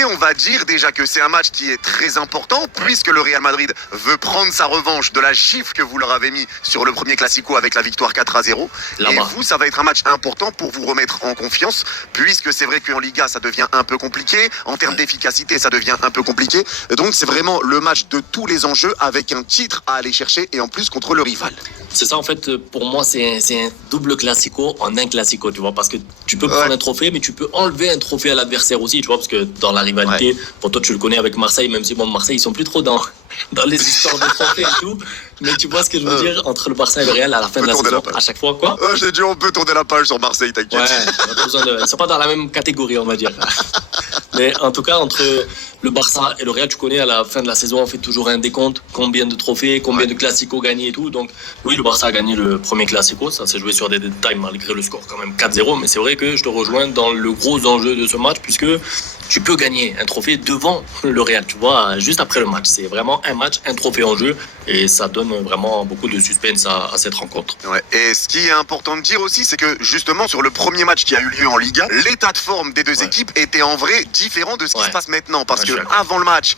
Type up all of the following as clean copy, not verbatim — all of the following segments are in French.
Et on va dire déjà que c'est un match qui est très important puisque le Real Madrid veut prendre sa revanche de la gifle que vous leur avez mis sur le premier Classico avec la victoire 4-0. Et vous, ça va être un match important pour vous remettre en confiance puisque c'est vrai qu'en Liga, ça devient un peu compliqué. En termes d'efficacité, ça devient un peu compliqué. Donc c'est vraiment le match de tous les enjeux avec un titre à aller chercher et en plus contre le rival. C'est ça, en fait, pour moi, c'est un double Classico en un Classico, tu vois, parce que tu peux prendre un trophée, mais tu peux enlever un trophée à l'adversaire aussi, tu vois, parce que dans la rivalité, pour toi, tu le connais avec Marseille, même si, bon, Marseille, ils sont plus trop dans les histoires de trophées et tout, mais tu vois ce que je veux dire, entre le Barça et le Real, à la fin de la saison, à chaque fois, quoi. J'ai dit, on peut tourner la page sur Marseille, t'inquiète. Ouais, on a pas besoin de... Ils sont pas dans la même catégorie, on va dire. Mais en tout cas, entre le Barça et le Real, tu connais, à la fin de la saison, on fait toujours un décompte, combien de trophées, combien de Clasico gagnés et tout. Donc, oui, le Barça a gagné le premier Clasico, ça s'est joué sur des détails malgré le score quand même 4-0. Mais c'est vrai que je te rejoins dans le gros enjeu de ce match, puisque tu peux gagner un trophée devant le Real, tu vois, juste après le match. C'est vraiment un match, un trophée en jeu, et ça donne vraiment beaucoup de suspense à cette rencontre. Ouais. Et ce qui est important de dire aussi, c'est que justement, sur le premier match qui a eu lieu en Liga, l'état de forme des deux équipes était en vrai différent de ce qui se passe maintenant. Parce que avant le match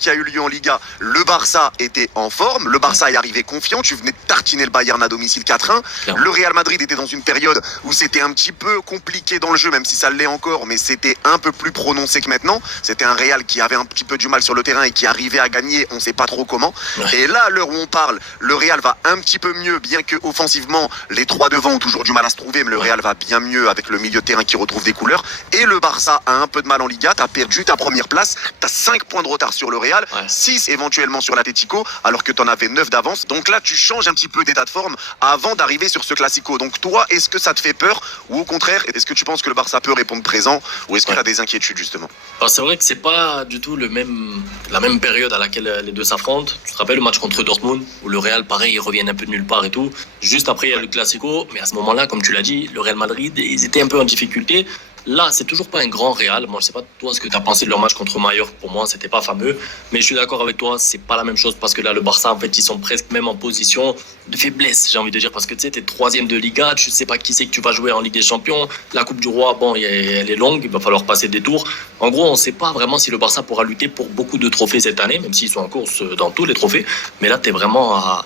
qui a eu lieu en Liga, le Barça était en forme, le Barça est arrivé confiant, tu venais de tartiner le Bayern à domicile 4-1. Le Real Madrid était dans une période où c'était un petit peu compliqué dans le jeu, même si ça l'est encore, mais c'était un peu plus prononcé que maintenant. C'était un Real qui avait un petit peu du mal sur le terrain et qui arrivait à gagner, on ne sait pas trop comment. Et là, à l'heure où on parle, le Real va un petit peu mieux, bien que offensivement, les trois devant ont toujours du mal à se trouver, mais le Real va bien mieux avec le milieu de terrain qui retrouve des couleurs. Et le Barça a un peu de mal en Liga, t'as perdu ta première place, t'as 5 points de retard sur le Real, 6 éventuellement sur l'Atlético, alors que t'en avais 9 d'avance. Donc là, tu changes un petit peu d'état de forme avant d'arriver sur ce Classico. Donc toi, est-ce que ça te fait peur ou au contraire, est-ce que tu penses que le Barça peut répondre présent ou est-ce que tu as des inquiétudes justement? Alors c'est vrai que c'est pas du tout la même période à laquelle les deux s'affrontent. Tu te rappelles le match contre Dortmund où le Real, pareil, ils reviennent un peu de nulle part et tout. Juste après, il y a le Classico, mais à ce moment-là, comme tu l'as dit, le Real Madrid, ils étaient un peu en difficulté. Là, c'est toujours pas un grand Real. Moi, je sais pas toi ce que tu as pensé de leur match contre Mallorca. Pour moi, c'était pas fameux. Mais je suis d'accord avec toi, c'est pas la même chose parce que là, le Barça, en fait, ils sont presque même en position de faiblesse, j'ai envie de dire. Parce que tu sais, t'es 3e de Liga, tu sais pas qui c'est que tu vas jouer en Ligue des Champions. La Coupe du Roi, bon, elle est longue, il va falloir passer des tours. En gros, on sait pas vraiment si le Barça pourra lutter pour beaucoup de trophées cette année, même s'ils sont en course dans tous les trophées. Mais là, t'es vraiment à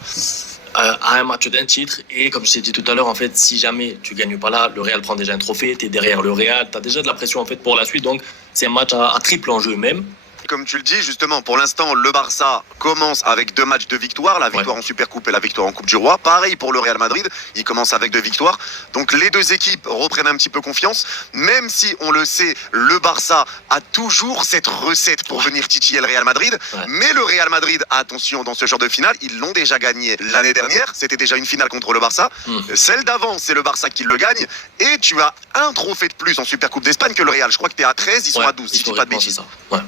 un match d'un titre, et comme je t'ai dit tout à l'heure, en fait, si jamais tu gagnes pas là, le Real prend déjà un trophée, t'es derrière le Real, t'as déjà de la pression en fait pour la suite, donc c'est un match à triple enjeu même. Comme tu le dis, justement, pour l'instant, le Barça commence avec 2 matchs de victoire, la victoire en Supercoupe et la victoire en Coupe du Roi. Pareil pour le Real Madrid, il commence avec 2 victoires. Donc les deux équipes reprennent un petit peu confiance, même si on le sait, le Barça a toujours cette recette pour venir titiller le Real Madrid. Mais le Real Madrid, attention, dans ce genre de finale, ils l'ont déjà gagné l'année dernière. C'était déjà une finale contre le Barça. Celle d'avant, c'est le Barça qui le gagne. Et tu as un trophée de plus en Supercoupe d'Espagne que le Real. Je crois que tu es à 13, ils sont à 12, si je dis pas de bêtises.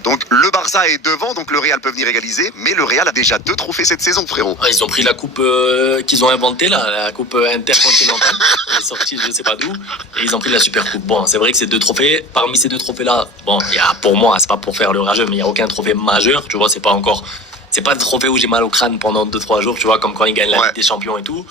Donc le Barça est devant, donc le Real peut venir égaliser, mais le Real a déjà 2 trophées cette saison, frérot. Ils ont pris la coupe qu'ils ont inventée, là, la coupe intercontinentale, elle est sortie je sais pas d'où, et ils ont pris la super coupe. Bon, c'est vrai que c'est 2 trophées. Parmi ces 2 trophées-là, bon, il y a, pour moi, c'est pas pour faire le rageux, mais il y a aucun trophée majeur, tu vois, c'est pas un trophée où j'ai mal au crâne pendant 2-3 jours, tu vois, comme quand ils gagnent la Ligue des Champions et tout.